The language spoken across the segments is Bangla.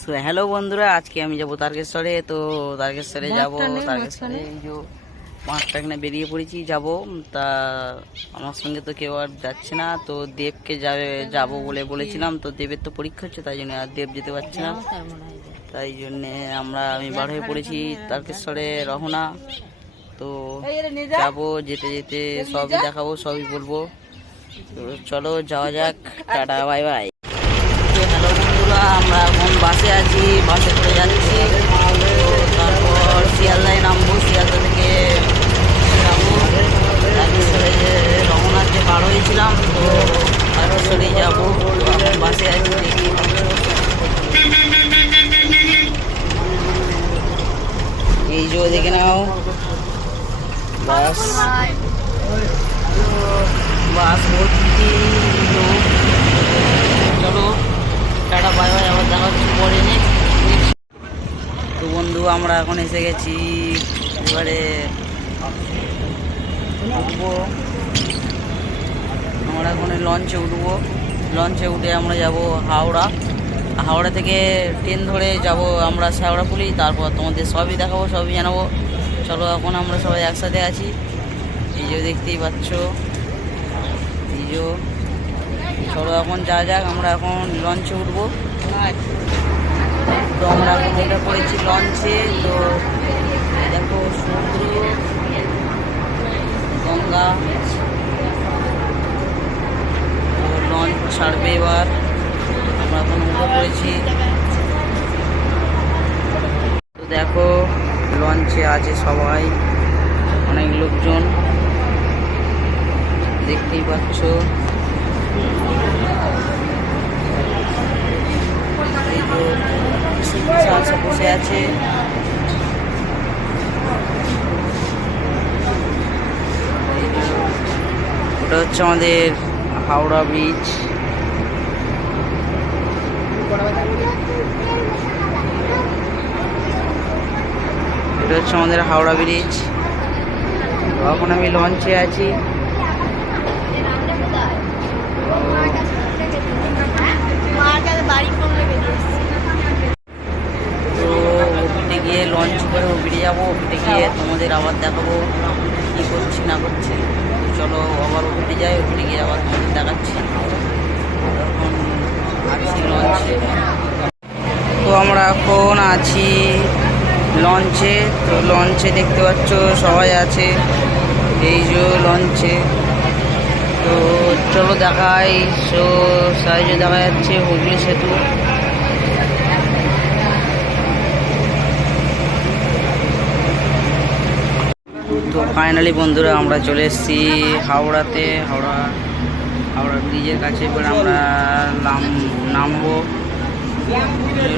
সো হ্যালো বন্ধুরা আজকে আমি যাব তারকেশ্বরে। তো তারকেশ্বরে যাব তারকেশ্বরে এই যে পাঁচটা এখানে বেরিয়ে পড়েছি যাব। তা আমার সঙ্গে তো কেউ আর যাচ্ছে না তো দেবকে যাবে যাব বলে বলেছিলাম তো দেবের তো পরীক্ষা হচ্ছে তাই জন্য আর দেব যেতে পারছে না। তাই জন্যে আমরা আমি বার হয়ে পড়েছি তারকেশ্বরে রহনা তো যাব যেতে যেতে সবই দেখাবো সবই বলব। তো চলো যাওয়া যাক। Tata bye by. হ্যালো বন্ধুরা আমরা বাসে আছি বাসে করে যাচ্ছি। তো তারপর শিয়ালদায় নামবো শিয়ালদা থেকে যাব তারকেশ্বরে যে বার হয়েছিলাম তো তারকেশ্বরে যাব। বাসে আছি দেখি। এই যে দেখে নাও। বাস। বাস ভর্তি লোক টাটা, বাই বাই, আবার দেখা হচ্ছে পরে তো বন্ধু, আমরা এখন এসে গেছি এবারে উঠবো। আমরা এখন লঞ্চে উঠবো। লঞ্চে উঠে আমরা যাব হাওড়া। হাওড়া থেকে ট্রেন ধরে যাব আমরা শেওড়াপুলি তারপর তোমাদের সবই দেখাবো, সবই জানাব। চলো, এখন আমরা সবাই একসাথে আছি। এই যে দেখতেই পাচ্ছ। এই যে চলো এখন যা যাক, আমরা এখন লঞ্চে উঠবো। তো আমরা এখন উঠে পড়েছি লঞ্চে তো দেখো সমুদ্র, গঙ্গা, তো লঞ্চ ছাড়বে এবার। আমরা এখন উঠে পড়েছি। তো দেখো লঞ্চে আছে সবাই, অনেক লোকজন। দেখতেই পাচ্ছ। বসে আছে। ওটা হচ্ছে আমাদের হাওড়া ব্রিজ এটা হচ্ছে আমাদের হাওড়া ব্রিজ তো এখন আমি লঞ্চে আছি তো ওপিটে গিয়ে লঞ্চ করে ওপিটে যাব ওপিটে গিয়ে তোমাদের আবার দেখাবো কী করছি, না করছি। চলো আবার ওপিটে যাই ওপিটে গিয়ে আবার তোমাদের দেখাচ্ছি। তো আমরা এখন আছি লঞ্চে তো লঞ্চে দেখতে পাচ্ছ সবাই আছে। এই যে লঞ্চে তো চলো দেখাই। সো সাইজে দেখা যাচ্ছে হুগলি সেতু। তো ফাইনালি বন্ধুরা আমরা চলে এসেছি হাওড়াতে। হাওড়া হাওড়া ব্রিজের কাছে এবার আমরা নাম, নামবো।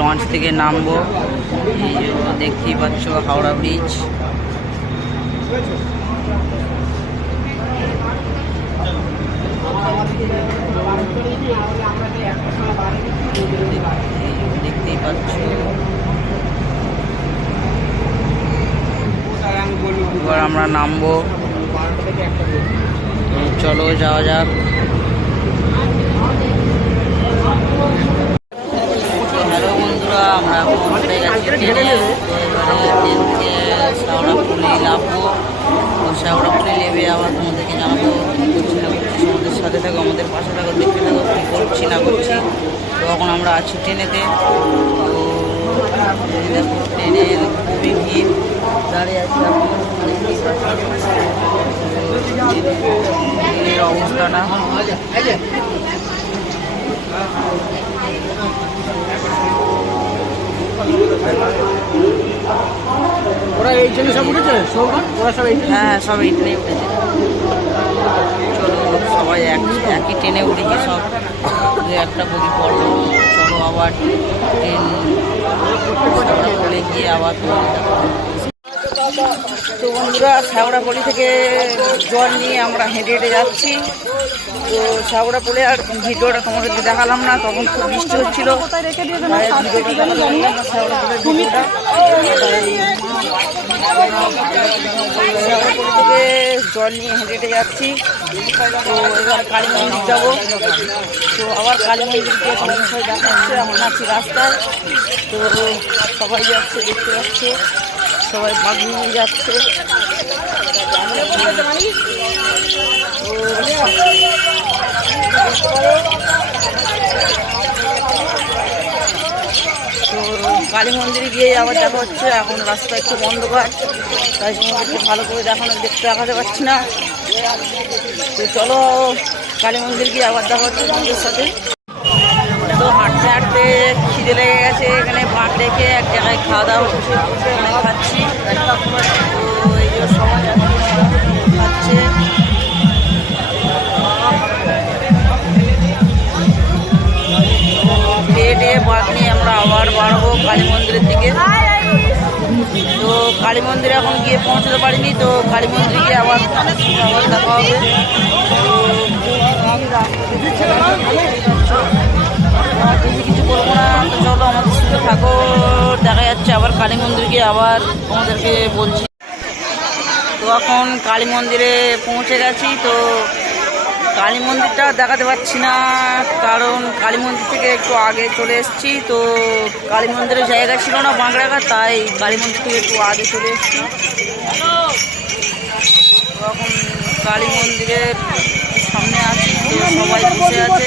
লঞ্চ থেকে নামবো। এই যে দেখতেই পাচ্ছ হাওড়া ব্রিজ। দেখতেই পাচ্ছ এবার আমরা নামবো। চলো, যাওয়া যাক। হ্যালো বন্ধুরা, আমরা এখন উঠে গেছি ট্রেনে ট্রেন থেকে শেওড়াপুলি নামবো তো শেওড়াপুলি নেবে, আবার তোমাদেরকে জানাব কী করছি না করছি। আমাদের সাথে থাকো, আমাদের পাশে থাকো, দেখতে থাকো কী করছি না করছি। তো এখন আমরা আছি ট্রেনেতে। তো দেখো, ট্রেনের খুবই ভিড়। দাঁড়িয়ে আছি। ট্রেনের অবস্থাটা। ওরা এই ট্রেনে সব উঠেছে? ওরা সব হ্যাঁ সব এই ট্রেনে উঠেছে। চলো সবাই এক একই ট্রেনে উঠেছি সব। দু একটা বগি পড়ল। চলো আবার ট্রেন বলে গিয়ে আবার। তো বন্ধুরা শ্যাওড়াপলি থেকে জল নিয়ে আমরা হেঁটে হেঁটে যাচ্ছি। তো শ্যাওড়াপলি আর ভিডিওটা তোমাদেরকে দেখালাম না, তখন খুব বৃষ্টি হচ্ছিল। থেকে জল নিয়ে হেঁটে হেঁটে যাচ্ছি। তো এবার কালী মন্দির যাব। তো আবার কালী তোমাদের সাথে দেখা হচ্ছে এখন আছি রাস্তায়। তো সবাই যাচ্ছে, দেখতে যাচ্ছে সবাই বাঘ নিয়ে যাচ্ছে। তো কালী মন্দিরে গিয়ে আবার দেখা হচ্ছে, এখন রাস্তা একটু অন্ধকার। তাই তোমাদেরকে ভালো করে দেখানো দেখতে দেখাতে পারছি না। তো চলো, কালী মন্দির গিয়ে আবার দেখা হচ্ছে তোমাদের সাথে। হাঁটতে হাঁটতে খিদে লেগে গেছে, এখানে ভাত রেখে এক জায়গায় খাওয়া দাওয়া বসে বসে খাচ্ছি। তো এই যে টেয়ে নিয়ে আমরা আবার কালী মন্দিরের দিকে। তো কালী মন্দিরে এখন গিয়ে পৌঁছতে পারিনি, তো কালী মন্দিরে গিয়ে আবার আবার দেখা হবে। তো আর বেশি কিছু করব না। তো চলো আমাদের সাথে থাকো দেখা যাচ্ছে আবার কালী মন্দির গিয়ে আবার তোমাদেরকে বলছি। তো এখন কালী মন্দিরে পৌঁছে গেছি। তো কালী মন্দিরটা দেখাতে পারছি না, কারণ কালী মন্দির থেকে একটু আগে চলে এসেছি। তো কালী মন্দিরের জায়গা ছিল না বাঁকড়াঘাট, তাই কালী মন্দির থেকে একটু আগে চলে এসেছি। তো এখন কালী মন্দিরের সামনে আছি সবাই বসে আছে।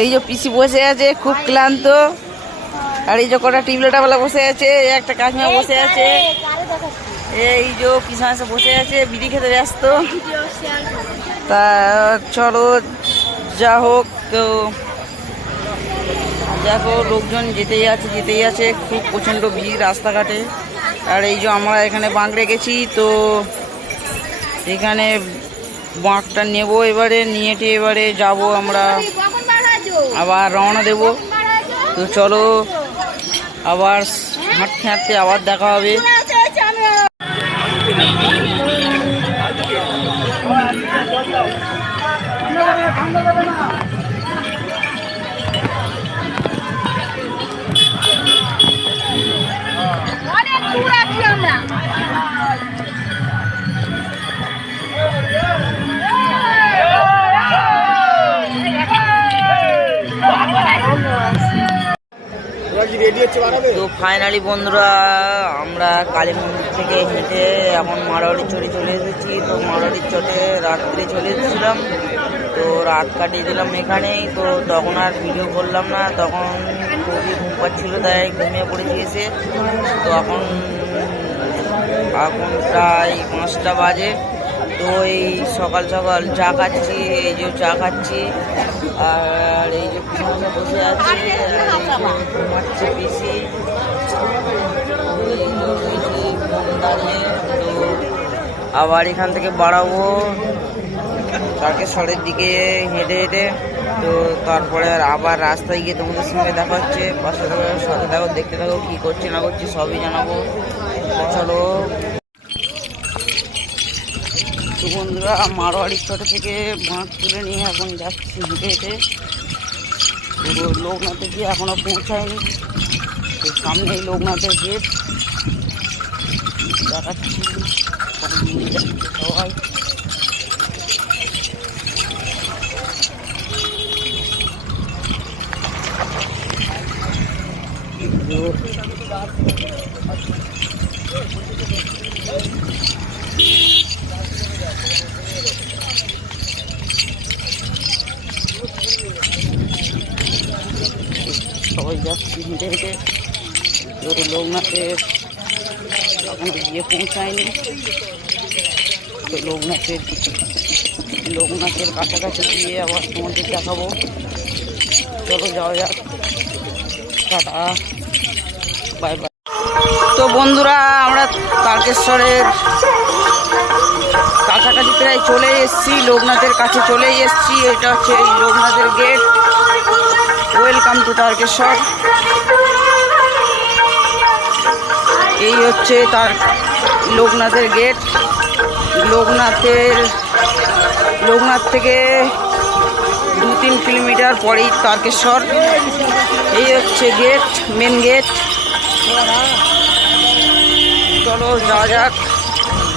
এই যে পিসি বসে আছে, খুব ক্লান্ত। আর এই যে কটা টিবলেটাওয়ালা বসে আছে একটা কাকিমা বসে আছে। এই যে পিসাসে বসে আছে, বিড়ি খেতে ব্যস্ত। তা চলো, যা হোক, তো দেখো লোকজন যেতেই আছে যেতেই আছে। খুব প্রচণ্ড ভিড় রাস্তাঘাটে। আর এই যে আমরা এখানে বাঁক রেখেছি, তো এখানে বাঁকটা নেব এবারে, নিয়ে এবারে যাব আমরা। আবার রওনা দেব। তো চলো আবার হাঁটতে হাঁটতে আবার দেখা হবে। আমরা। তো ফাইনালি বন্ধুরা, আমরা কালী মন্দির থেকে হেঁটে এখন মারোয়াড়ির চড়ে চলে এসেছি। তো মারোয়াড়ির চটে রাত্রে চলে এসেছিলাম। তো রাত কাটিয়ে দিলাম এখানেই। তো তখন আর ভিডিও করলাম না। তখন খুবই ঘুম পাচ্ছিল, তাই ঘুমিয়ে পড়েছি এসে। তো এখন এখন প্রায় পাঁচটা বাজে। তো এই সকাল সকাল চা খাচ্ছি, এই যে চা খাচ্ছি। আর এই যে পিছনে বসে আছে পিসি আবার এখান থেকে বাড়াবো। তাকে তারকেশ্বরের দিকে হেঁটে হেঁটে তো তারপরে আর আবার রাস্তায় গিয়ে তোমাদের সঙ্গে দেখা হচ্ছে। পাশে থাকো সাথে থাকো দেখতে থাকো কী করছে না করছে সবই জানাব। চলো। তো বন্ধুরা, মারোয়াড়ির ছোট থেকে বাঁধ তুলে নিয়ে এখন যাচ্ছি হেঁটে হেঁটে। লোকনাথে গিয়ে এখনও পৌঁছায়নি। তো সামনেই লোকনাথের গেট। দেখাচ্ছি। সবাই নিয়ে যাচ্ছে সবাই সবাই যাচ্ছি হেঁটে হেঁটে তো লোকনাথের এখনও গিয়ে পৌঁছায়নি। তো লোকনাথের লোকনাথের কাছাকাছি গিয়ে আবার তোমাদের দেখাবো। চলো যাওয়া যাক। টাটা। Bye bye. তো বন্ধুরা, আমরা তারকেশ্বরের কাছাকাছি প্রায় চলে এসেছি। লোকনাথের কাছে চলে এসেছি। এটা হচ্ছে লোকনাথের গেট ওয়েলকাম টু তারকেশ্বর। এই হচ্ছে তার লোকনাথের গেট। লোকনাথের লোকনাথ থেকে দু তিন কিলোমিটার পরেই তারকেশ্বর। এই হচ্ছে গেট মেন গেট চলো যাওয়া যাক।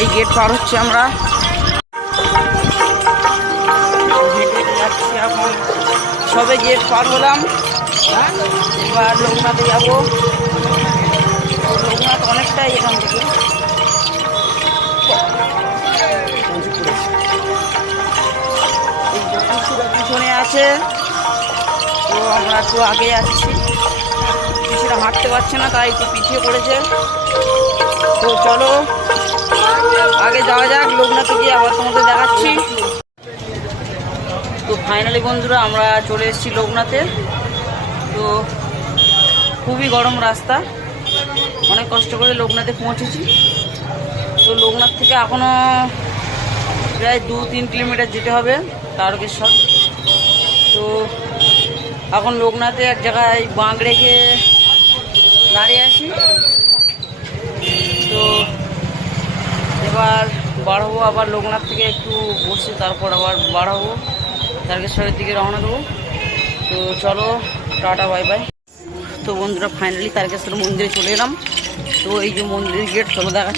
এই গেট পার হচ্ছে আমরা। সবে গেট পার হলাম। এবার লোকনাথে যাব। লোকনাথ অনেকটাই এখান থেকে। পিছনে আছে। তো আমরা একটু আগে যাচ্ছি কিছুটা হাঁটতে পারছে না, তাই একটু পিছিয়ে পড়েছে। তো চলো, আগে যাওয়া যাক, লোকনাথে গিয়ে আবার তোমাদের দেখাচ্ছি। তো ফাইনালি বন্ধুরা, আমরা চলে এসেছি লোকনাথে। তো খুবই গরম রাস্তা। অনেক কষ্ট করে লোকনাথে পৌঁছেছি। তো লোকনাথ থেকে এখনও প্রায় দু তিন কিলোমিটার যেতে হবে তারকেশ্বর। তো এখন লোকনাথে এক জায়গায় বাঁক রেখে দাঁড়িয়ে আছি। তো এবার বাড়াবো, আবার লোকনাথ থেকে একটু বসে তারপর আবার বাড়াবো। তারকেশ্বরের দিকে রওনা দেবো। তো চলো, টাটা, বাই বাই। তো বন্ধুরা ফাইনালি তারকেশ্বর মন্দিরে চলে এলাম। তো এই যে মন্দিরের গেট চলো দেখা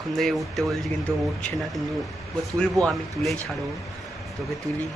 অনেকক্ষণ ধরে উঠতে বলছি কিন্তু উঠছে না কিন্তু তুলবো আমি তুলেই ছাড়বো তোকে তুলি।